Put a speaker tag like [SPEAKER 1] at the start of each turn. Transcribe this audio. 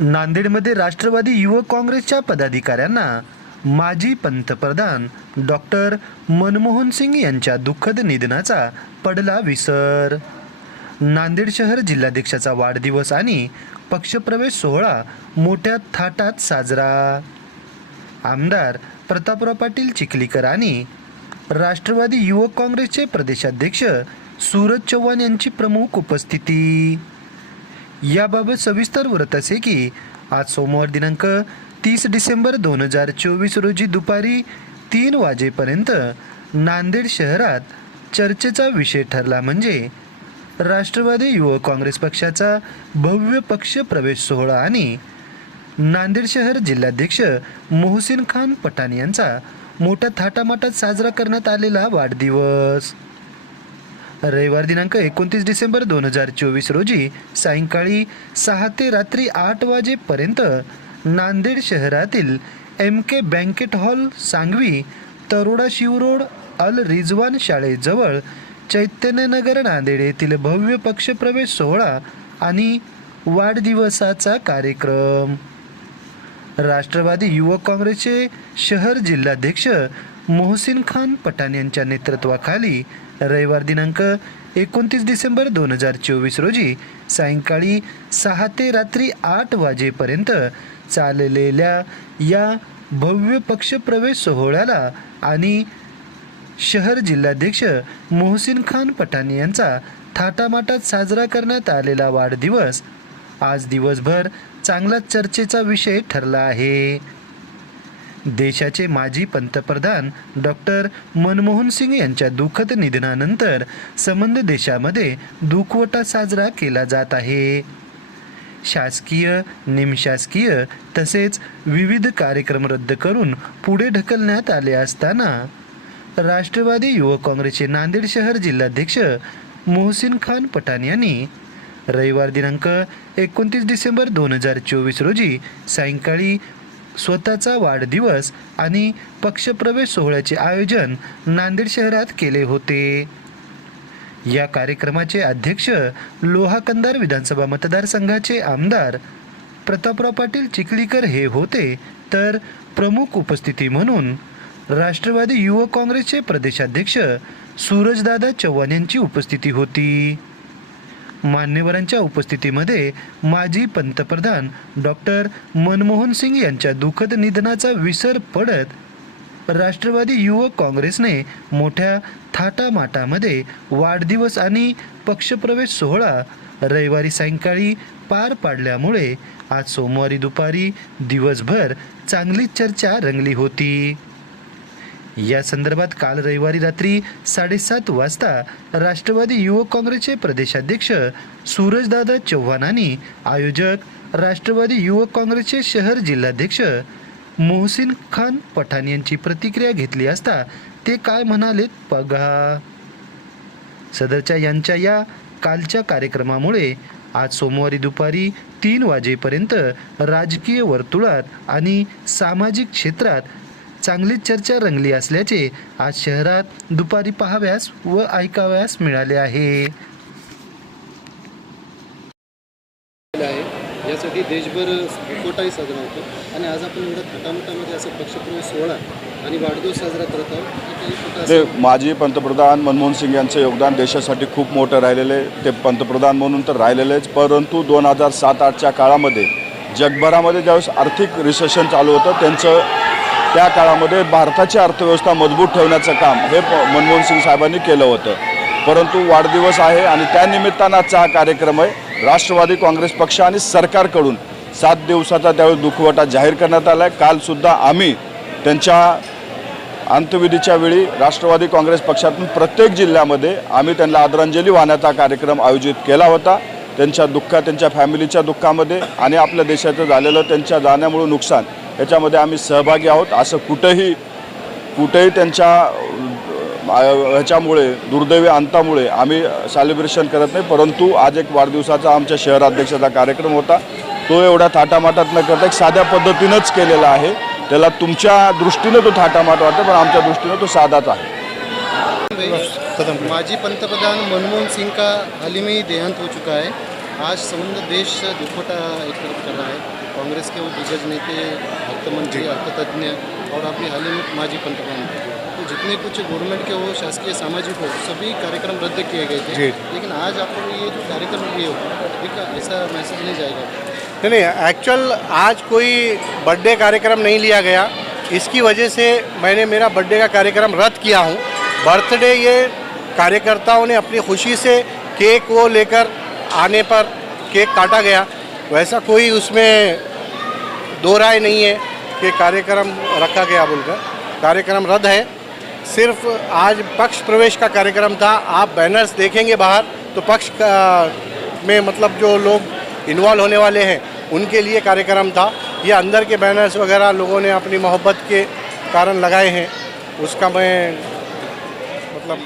[SPEAKER 1] नांदेडमध्ये राष्ट्रवादी युवक काँग्रेसच्या पदाधिकाऱ्यांना माजी पंतप्रधान डॉक्टर मनमोहन सिंग यांच्या दुःखद निधनाचा पडला विसर. नांदेड शहर जिल्हाध्यक्षाचा वाढदिवस आणि पक्षप्रवेश सोहळा मोठ्या थाटात साजरा. आमदार प्रतापराव पाटील चिखलीकर आणि राष्ट्रवादी युवक काँग्रेसचे प्रदेशाध्यक्ष सूरज चव्हाण यांची प्रमुख उपस्थिती. याबाबत सविस्तर वृत्त असे की आज सोमवार दिनांक तीस डिसेंबर दोन हजार चोवीस रोजी दुपारी तीन वाजेपर्यंत नांदेड शहरात चर्चेचा विषय ठरला म्हणजे राष्ट्रवादी युवक काँग्रेस पक्षाचा भव्य पक्ष प्रवेश सोहळा आणि नांदेड शहर जिल्हाध्यक्ष मोहसिन खान पठाण यांचा मोठ्या थाटामाटात साजरा करण्यात आलेला वाढदिवस. रविवार दिनांक एकोणतीस डिसेंबर दोन हजार चोवीस रोजी सायंकाळी सहा ते रात्री आठ वाजेपर्यंत नांदेड शहरातील M K banquet hall Sangvi Taroda Shiv road Al Rizwan शाळेजवळ चैतन्यनगर नांदेड येथील भव्य पक्षप्रवेश सोहळा आणि वाढदिवसाचा कार्यक्रम. राष्ट्रवादी युवक काँग्रेसचे शहर जिल्हाध्यक्ष मोहसिन खान पठाण यांच्या नेतृत्वाखाली रविवार दिनांक एकोणतीस डिसेंबर दोन हजार चोवीस रोजी सायंकाळी सहा ते रात्री आठ वाजेपर्यंत चाललेल्या या भव्य पक्षप्रवेश सोहळ्याला आणि शहर जिल्हाध्यक्ष मोहसिन खान पठाणी यांचा थाटामाटात साजरा करण्यात आलेला वाढदिवस आज दिवसभर चांगला चर्चेचा विषय ठरला आहे. देशाचे माजी पंतप्रधान डॉक्टर मनमोहन सिंग यांच्या दुःखद निधनानंतर संबंध देशामध्ये दुखवटा साजरा केला जात आहे. शासकीय निमशासकीय तसेच विविध कार्यक्रम रद्द करून पुढे ढकलण्यात आले असताना राष्ट्रवादी युवक काँग्रेसचे नांदेड शहर जिल्हाध्यक्ष मोहसिन खान पठाण यांनी रविवार दिनांक एकोणतीस डिसेंबर दोन हजार चोवीस रोजी सायंकाळी स्वतःचा वाढदिवस आणि पक्षप्रवेश सोहळ्याचे आयोजन नांदेड शहरात केले होते. या कार्यक्रमाचे अध्यक्ष लोहाकंदार विधानसभा मतदारसंघाचे आमदार प्रतापराव पाटील चिखलीकर हे होते तर प्रमुख उपस्थिती म्हणून राष्ट्रवादी युवक काँग्रेसचे प्रदेशाध्यक्ष सूरजदादा चव्हाण यांची उपस्थिती होती. मान्यवरांच्या उपस्थितीमध्ये माजी पंतप्रधान डॉक्टर मनमोहन सिंग यांच्या दुःखद निधनाचा विसर पडत राष्ट्रवादी युवक काँग्रेसने मोठ्या थाटामाटामध्ये वाढदिवस आणि पक्षप्रवेश सोहळा रविवारी सायंकाळी पार पाडल्यामुळे आज सोमवारी दुपारी दिवसभर चांगली चर्चा रंगली होती. या संदर्भात काल रविवारी रात्री साडेसात वाजता राष्ट्रवादी युवक काँग्रेसचे प्रदेशाध्यक्ष सूरजदादा चव्हाणांनी आयोजक राष्ट्रवादी युवक काँग्रेसचे शहर जिल्हाध्यक्ष मोहसिन खान पठाण यांची प्रतिक्रिया घेतली असता ते काय म्हणालेत बघा. सदरच्या यांच्या या कालच्या कार्यक्रमामुळे आज सोमवारी दुपारी तीन वाजेपर्यंत राजकीय वर्तुळात आणि सामाजिक क्षेत्रात चांगली चर्चा रंगली असल्याचे आज शहरात दुपारी पाहाव्यास व ऐकाव्यास मिळाले आहे.
[SPEAKER 2] यासाठी देशभर कोटाही साजरा होतो आणि आज आपण एवढ्या खटामटामध्ये असं पक्षप्रवेश सोहळा आणि वाढदिवस साजरा करत आहोत.
[SPEAKER 3] ते माजी पंतप्रधान मनमोहन सिंग यांचं योगदान देशासाठी खूप मोठं राहिलेलं आहे. ते पंतप्रधान म्हणून तर राहिलेलेच परंतु दोन हजार सात आठच्या काळामध्ये जगभरामध्ये ज्यावेळेस आर्थिक रिसेशन चालू होतं त्यांचं त्या काळामध्ये भारताची अर्थव्यवस्था मजबूत ठेवण्याचं काम हे प मनमोहन सिंग साहेबांनी केलं होतं. परंतु वाढदिवस आहे आणि त्यानिमित्तानं आजचा हा कार्यक्रम आहे. राष्ट्रवादी काँग्रेस पक्ष आणि सरकारकडून सात दिवसाचा त्यावेळी दुखवटा जाहीर करण्यात आला आहे कालसुद्धा आम्ही त्यांच्या अंत्यविधीच्या वेळी राष्ट्रवादी काँग्रेस पक्षातून प्रत्येक जिल्ह्यामध्ये आम्ही त्यांना आदरांजली वाहण्याचा कार्यक्रम आयोजित केला होता. त्यांच्या दुःखात त्यांच्या फॅमिलीच्या दुःखामध्ये आणि आपल्या देशाचं झालेलं त्यांच्या जाण्यामुळे नुकसान याच्यामध्ये आम्ही सहभागी आहोत. असं कुठंही कुठेही त्यांच्या ह्याच्यामुळे दुर्दैवी अंतामुळे आम्ही सेलिब्रेशन करत नाही. परंतु आज एक वाढदिवसाचा आमच्या शहराध्यक्षाचा कार्यक्रम होता. तो एवढा थाटामाटात न करता एक साध्या पद्धतीनंच केलेला आहे. त्याला तुमच्या दृष्टीनं तो थाटामाट वाटतो पण आमच्या दृष्टीनं तो साधाच आहे.
[SPEAKER 2] माजी पंतप्रधान मनमोहन सिंह का हाल ही में देहांत हो चुका है. आज संबंध देश दुखोटा एकत्रित कर रहा है। कांग्रेस के वो दिग्गज नेते अर्थमंत्री अर्थतज्ञ और अभी हाल ही में माजी पंतप्रधान। तो जितने कुछ गवर्नमेंट के वो शासकीय सामाजिक हो सभी कार्यक्रम रद्द किए गए थे। लेकिन आज आपको ये जो कार्यक्रम किए हो एक ऐसा मैसेज नहीं जाएगा।
[SPEAKER 4] नहीं नहीं एक्चुअल आज कोई बर्थडे कार्यक्रम नहीं लिया गया। इसकी वजह से मैंने मेरा बर्थडे का कार्यक्रम रद्द किया हूँ। बर्थडे ये कार्यकर्ताओं ने अपनी खुशी से केक वो लेकर आने पर केक काटा गया। वैसा कोई उसमें दो राय नहीं है कि कार्यक्रम रखा गया बोलकर। कार्यक्रम रद्द है। सिर्फ़ आज पक्ष प्रवेश का कार्यक्रम था। आप बैनर्स देखेंगे बाहर तो पक्ष में मतलब जो लोग इन्वॉल्व होने वाले हैं, उनके लिए कार्यक्रम था। ये अंदर के बैनर्स वगैरह लोगों ने अपनी मोहब्बत के कारण लगाए हैं। उसका मैं मतलब